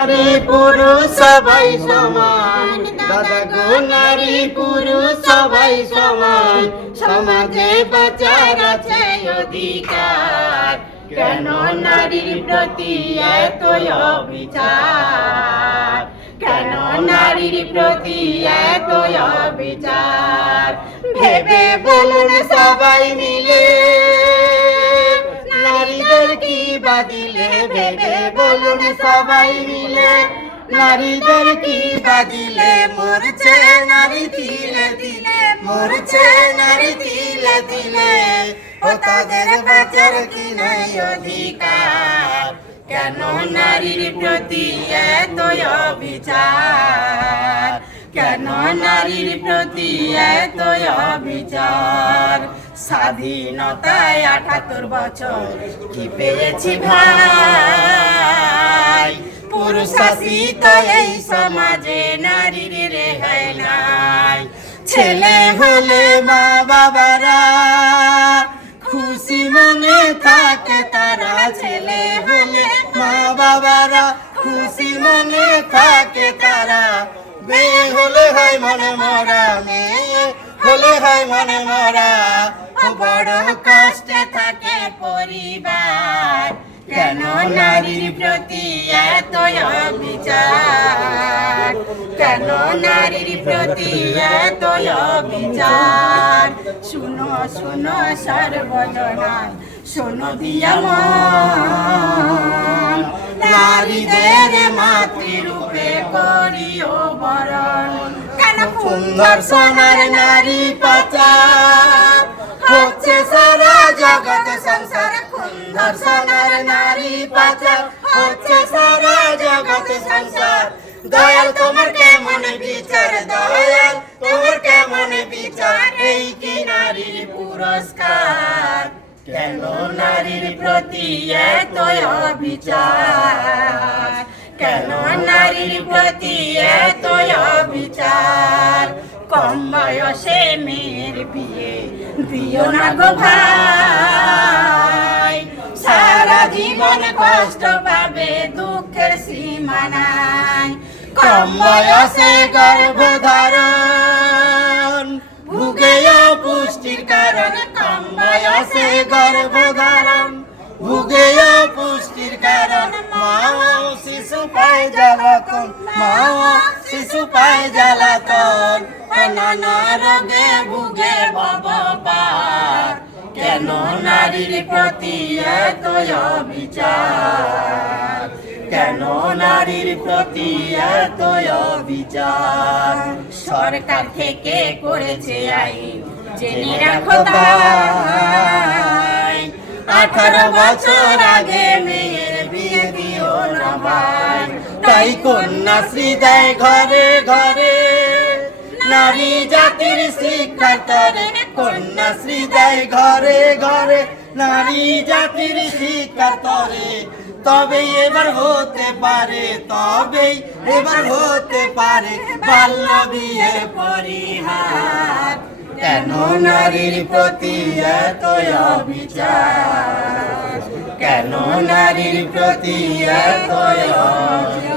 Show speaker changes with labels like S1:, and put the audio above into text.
S1: নারী পুরুষ সবাই সমান। দাদা গো, নারী পুরুষ সবাই সমান। সমাজে বাঁচার আছে অধিকার। কেন নারীর প্রতি এত অবিচার? কেন নারীর প্রতি এত অবিচার? ভেবে বলুন সবাই মিলে। কি বাদিলে ভেবে বলুন সবাই মিলে, নারীদের কি বাদিলে মরছে নারী দিলে দিলে মরছে নারী দিলে দিলে ও তাদের বাঁচার কি নাই অধিকার? কেন নারীর প্রতি এত অবিচার? কেন নারীর প্রতি এত অবিচার? স্বাধীনতায় আঠাত্তর বছর। কি পেয়েছি ভাই? পুরুষ শাসিত এই সমাজে নারীর রেহাই নাই। ছেলে হলে মা বাবারা খুশি মনে থাকে তারা। ছেলে হলে মা বাবারা খুশি মনে থাকে তারা। মেয়ে হলে হয় মনে মরা, মেয়ে হলে হয় মনে মরা। বড় কষ্টে থাকে পরিবার। কেন নারীর প্রতি এত অবিচার? কেন নারীর প্রতি এত অবিচার? শুনো শুনো সর্বজনায় শোনো দিয়া নারীদের মাতৃরূপে করিও বরণ। কেন সুন্দর সোনার নারী পাচার হচ্ছে সারা জগৎ সংসার, সুন্দর সোনার নারী পাচার। হচ্ছে সারা জগৎ সংসার, দয়াল তোমার কেমন বিচার, দয়াল তোমার কেমন বিচার? এই কি নারীর পুরস্কার? কেন নারীর প্রতি এত অবিচার? কেন নারীর প্রতি এত অবিচার? কম বয়সে মেয়ের বিয়ে। দিও না গো ভাই, সারা জীবন কষ্ট পাবে দুঃখের সীমানায়। কম বয়সে গর্ভধারণ ভুগে পুষ্টির কারণ। কম বয়সে গর্ভধারণ ভুগে পুষ্টির কারণ। মা শিশু পায় জ্বালাতন, মা শিশু পায় জ্বালাতন। নানা রোগে ভুগে ভব পার। কেন নারীর প্রতি এত অবিচার? কেন নারীর প্রতি এত অবিচার? সরকার থেকে করেছে আইন, জেনে রাখো আঠারো বছর আগে মেয়ের বিয়ে দিও না ভাই। তাই কন্যাশ্রী দেয় ঘরে ঘরে নারী জাতির শিক্ষার তরে, কন্যাশ্রী দেয় ঘরে ঘরে। নারী জাতির শিক্ষার তরে তবে এবার হতে পারে, তবেই এবার হতে পারে বাল্য বিয়ে পরিহার। কেন নারীর প্রতি এত অবিচার? কেন নারীর প্রতি এত অবিচার